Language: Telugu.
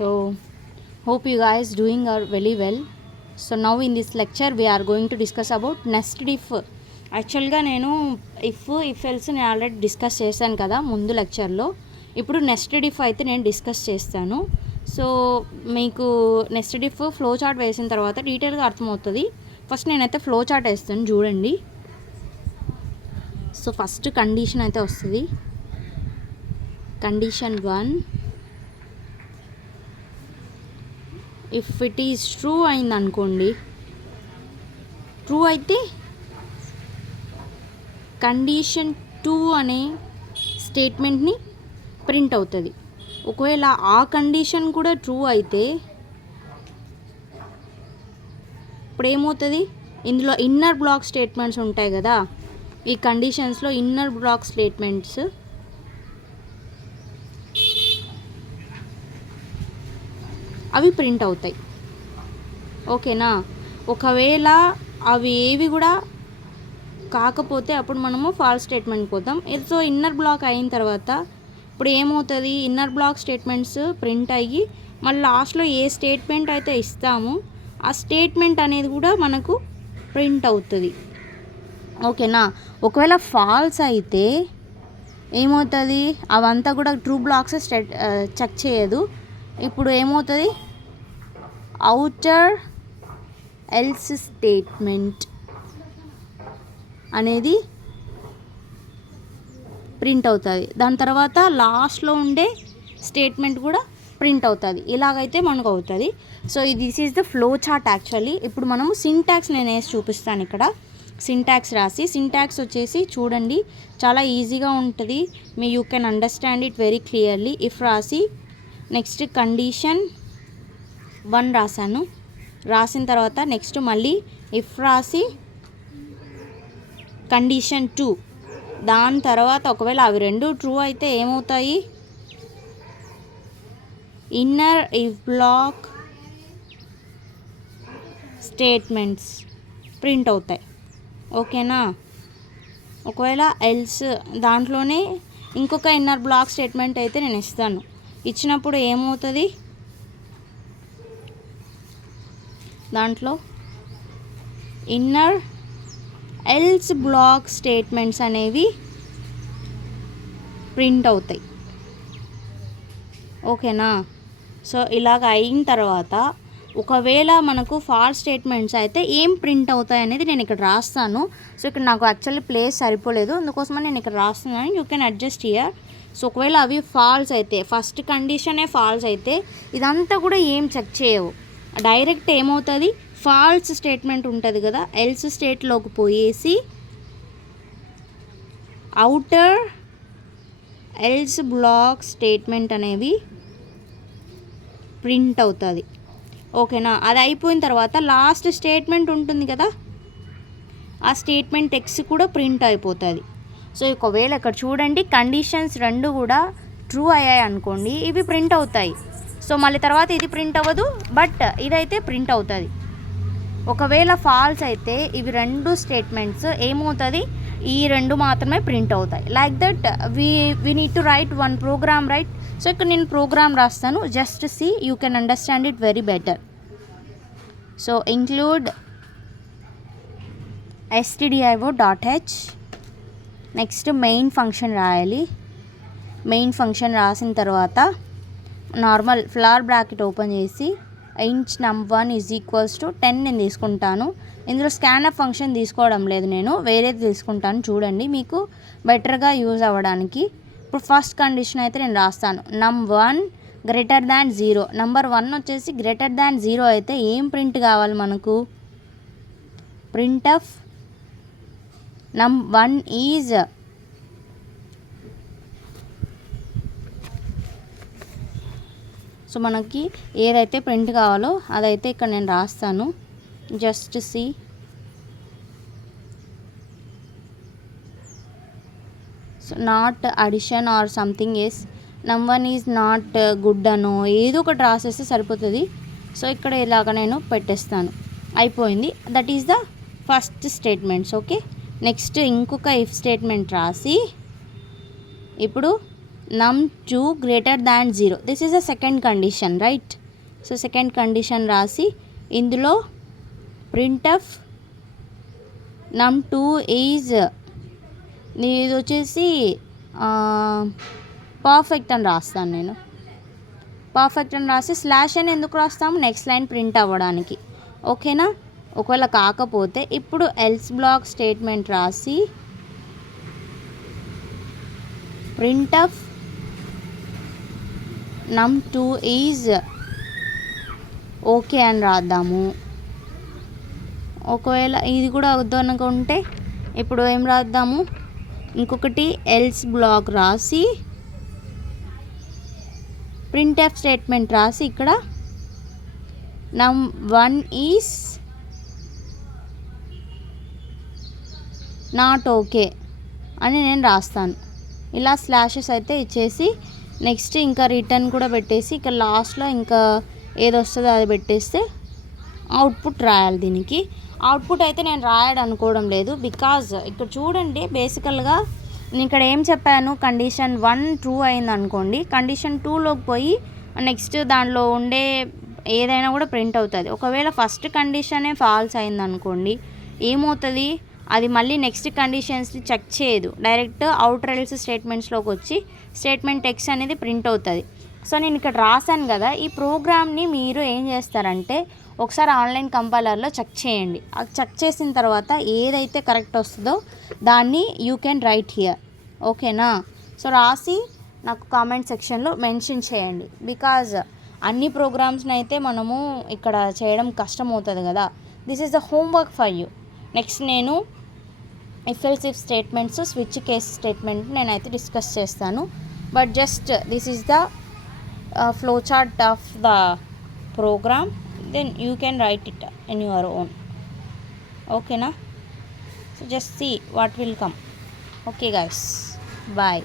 So hope you guys doing are very well. So now in this lecture we are going to discuss about nested if. యాక్చువల్గా నేను ఇఫ్ ఎల్స్ నేను ఆల్రెడీ డిస్కస్ చేశాను కదా ముందు లెక్చర్లో. ఇప్పుడు నెస్టెడ్ ఇఫ్ అయితే నేను డిస్కస్ చేస్తాను. సో మీకు నెస్టెడ్ ఇఫ్ ఫ్లో చార్ట్ వేసిన తర్వాత డీటెయిల్గా అర్థమవుతుంది. ఫస్ట్ నేనైతే ఫ్లో చార్ట్ వేస్తాను చూడండి. సో ఫస్ట్ కండిషన్ అయితే వస్తుంది. Condition 1, if it is true అయింది అనుకోండి, ట్రూ అయితే కండిషన్ 2 అనే స్టేట్మెంట్ని ప్రింట్ అవుతుంది. ఒకవేళ ఆ కండిషన్ కూడా ట్రూ అయితే ఇప్పుడు ఏమవుతుంది, ఇందులో ఇన్నర్ బ్లాక్ స్టేట్మెంట్స్ ఉంటాయి కదా, ఈ కండిషన్స్లో ఇన్నర్ బ్లాక్ స్టేట్మెంట్స్ అవి ప్రింట్ అవుతాయి. ఓకేనా. ఒకవేళ అవి ఏవి కూడా కాకపోతే అప్పుడు మనము ఫాల్స్ స్టేట్మెంట్ పోతాం. సో ఇన్నర్ బ్లాక్ అయిన తర్వాత ఇప్పుడు ఏమవుతుంది, ఇన్నర్ బ్లాక్ స్టేట్మెంట్స్ ప్రింట్ అయ్యి మళ్ళీ లాస్ట్లో ఏ స్టేట్మెంట్ అయితే ఇస్తామో ఆ స్టేట్మెంట్ అనేది కూడా మనకు ప్రింట్ అవుతుంది. ఓకేనా. ఒకవేళ ఫాల్స్ అయితే ఏమవుతుంది, అవంతా కూడా ట్రూ బ్లాక్స్ చెక్ చేయదు. ఇప్పుడు ఏమవుతుంది, ఔటర్ ఎల్స్ స్టేట్మెంట్ అనేది ప్రింట్ అవుతుంది. దాని తర్వాత లాస్ట్లో ఉండే స్టేట్మెంట్ కూడా ప్రింట్ అవుతుంది. ఇలాగైతే మనకు అవుతుంది. So this is the flow chart actually. ఇప్పుడు మనము సింటాక్స్ నేను వేసి చూపిస్తాను. ఇక్కడ సింటాక్స్ రాసి, సింటాక్స్ వచ్చేసి చూడండి చాలా ఈజీగా ఉంటుంది. You can understand it very clearly. If రాసి నెక్స్ట్ కండిషన్ 1 రాశాను. రాసిన తర్వాత నెక్స్ట్ మళ్ళీ ఇఫ్ రాసి కండిషన్ 2, దాని తర్వాత ఒకవేళ అవి రెండు ట్రూ అయితే ఏమవుతాయి, inner if block statements print అవుతాయి. ఓకేనా. ఒకవేళ ఎల్స్ దాంట్లోనే ఇంకొక ఇన్నర్ బ్లాక్ స్టేట్మెంట్ అయితే నేను ఇస్తాను. ఇచ్చినప్పుడు ఏమవుతుంది, దాంట్లో ఇన్నర్ ఎల్స్ బ్లాక్ స్టేట్మెంట్స్ అనేవి ప్రింట్ అవుతాయి. ఓకేనా. సో ఇలాగ అయిన తర్వాత ఒకవేళ మనకు ఫాల్స్ స్టేట్మెంట్స్ అయితే ఏం ప్రింట్ అవుతాయి అనేది నేను ఇక్కడ రాస్తాను. సో ఇక్కడ నాకు యాక్చువల్లీ ప్లేస్ సరిపోలేదు, అందుకోసమని నేను ఇక్కడ రాస్తున్నాను. You can adjust here. So ఒకవేళ అవి ఫాల్స్ అయితే, ఫస్ట్ కండిషనే ఫాల్స్ అయితే ఇదంతా కూడా ఏం చెక్ చేయవు, డైరెక్ట్ ఏమవుతుంది, ఫాల్స్ స్టేట్మెంట్ ఉంటుంది కదా, ఎల్స్ స్టేట్లోకి పోయేసి ఔటర్ ఎల్స్ బ్లాక్ స్టేట్మెంట్ అనేవి ప్రింట్ అవుతుంది. ఓకేనా. అది అయిపోయిన తర్వాత లాస్ట్ స్టేట్మెంట్ ఉంటుంది కదా, ఆ స్టేట్మెంట్ టెక్స్ట్ కూడా ప్రింట్ అయిపోతుంది. సో ఒకవేళ ఇక్కడ చూడండి కండిషన్స్ 2 కూడా ట్రూ అయ్యాయి అనుకోండి, ఇవి ప్రింట్ అవుతాయి. సో మళ్ళీ తర్వాత ఇది ప్రింట్ అవ్వదు, బట్ ఇదైతే ప్రింట్ అవుతుంది. ఒకవేళ ఫాల్స్ అయితే ఇవి 2 స్టేట్మెంట్స్ ఏమవుతుంది, ఈ 2 మాత్రమే ప్రింట్ అవుతాయి. Like that we need to write 1 program right. So ఇక్కడ నేను ప్రోగ్రామ్ రాస్తాను, just see, you can understand it very better. So include stdio.h, next main function రాయాలి. మెయిన్ ఫంక్షన్ రాసిన తర్వాత నార్మల్ ఫ్లవర్ బ్రాకెట్ ఓపెన్ చేసి ఇంచ్ num1 = 10 నేను తీసుకుంటాను. ఇందులో స్కాన్అప్ ఫంక్షన్ తీసుకోవడం లేదు, నేను వేరేది తీసుకుంటాను. చూడండి మీకు బెటర్గా యూజ్ అవ్వడానికి. ఇప్పుడు ఫస్ట్ కండిషన్ అయితే నేను రాస్తాను, num1 > 0. నెంబర్ 1 వచ్చేసి >0 అయితే ఏం ప్రింట్ కావాలి మనకు, printf num1 ఈజ్ సో మనకి ఏదైతే ప్రింట్ కావాలో అదైతే ఇక్కడ నేను రాస్తాను. Just see. So not addition or something yes, num1 is not good అనో ఏదో ఒకటి రాసేస్తే సరిపోతుంది. సో ఇక్కడ ఇలాగ నేను పెట్టేస్తాను, అయిపోయింది. That is the first statements. Okay. Next ఇంకొక ఇఫ్ స్టేట్మెంట్ రాసి ఇప్పుడు num2 greater than 0. This is a second condition, right? So second condition రాసి ఇందులో printf num2 ఈజ్ ఇది వచ్చేసి పర్ఫెక్ట్ అని రాస్తాను నేను. పర్ఫెక్ట్ అని రాసి స్లాష్ అని ఎందుకు రాస్తాము, నెక్స్ట్ లైన్ ప్రింట్ అవ్వడానికి. ఓకేనా? ఒకవేళ కాకపోతే ఇప్పుడు ఎల్స్ బ్లాక్ స్టేట్మెంట్ రాసి printf num2 ఈజ్ ఓకే అని రాద్దాము. ఒకవేళ ఇది కూడా వద్దు అనుకుంటే ఇప్పుడు ఏం రాద్దాము, ఇంకొకటి ఎల్స్ బ్లాక్ రాసి printf స్టేట్మెంట్ రాసి ఇక్కడ num1 ఈజ్ నాట్ ఓకే అని నేను రాస్తాను. ఇలా స్లాషెస్ అయితే ఇచ్చేసి నెక్స్ట్ ఇంకా రిటర్న్ కూడా పెట్టేసి ఇక్కడ లాస్ట్లో ఇంకా ఏది వస్తుందో అది పెట్టేస్తే అవుట్పుట్ రాయాలి. దీనికి అవుట్పుట్ అయితే నేను రాయడం అనుకోవడం లేదు, బికాజ్ ఇక్కడ చూడండి బేసికల్గా నేను ఇక్కడ ఏం చెప్పాను, కండిషన్ 1 ట్రూ అయింది అనుకోండి, కండిషన్ 2లోకి పోయి నెక్స్ట్ దానిలో ఉండే ఏదైనా కూడా ప్రింట్ అవుతుంది. ఒకవేళ ఫస్ట్ కండిషనే ఫాల్స్ అయింది అనుకోండి ఏమవుతుంది, అది మళ్ళీ నెక్స్ట్ కండిషన్స్ని చెక్ చేయదు, డైరెక్ట్ అవుటర్ ఎల్స్ స్టేట్మెంట్స్లోకి వచ్చి స్టేట్మెంట్ టెక్స్ట్ అనేది ప్రింట్ అవుతుంది. సో నేను ఇక్కడ రాశాను కదా, ఈ ప్రోగ్రామ్ని మీరు ఏం చేస్తారంటే ఒకసారి ఆన్లైన్ కంపైలర్లో చెక్ చేయండి. అది చెక్ చేసిన తర్వాత ఏదైతే కరెక్ట్ వస్తుందో దాన్ని యూ కెన్ రైట్ హియర్. ఓకేనా? సో రాసి నాకు కామెంట్ సెక్షన్లో మెన్షన్ చేయండి, బికాజ్ అన్ని ప్రోగ్రామ్స్ని అయితే మనము ఇక్కడ చేయడం కష్టం అవుతుంది కదా. This is the homework for you. Next నేను if else if statements, switch case statement నేనైతే డిస్కస్ చేస్తాను. But just this is the flow chart of the program, then you can write it in your own. Okay na? So just see what will come. Okay guys, bye.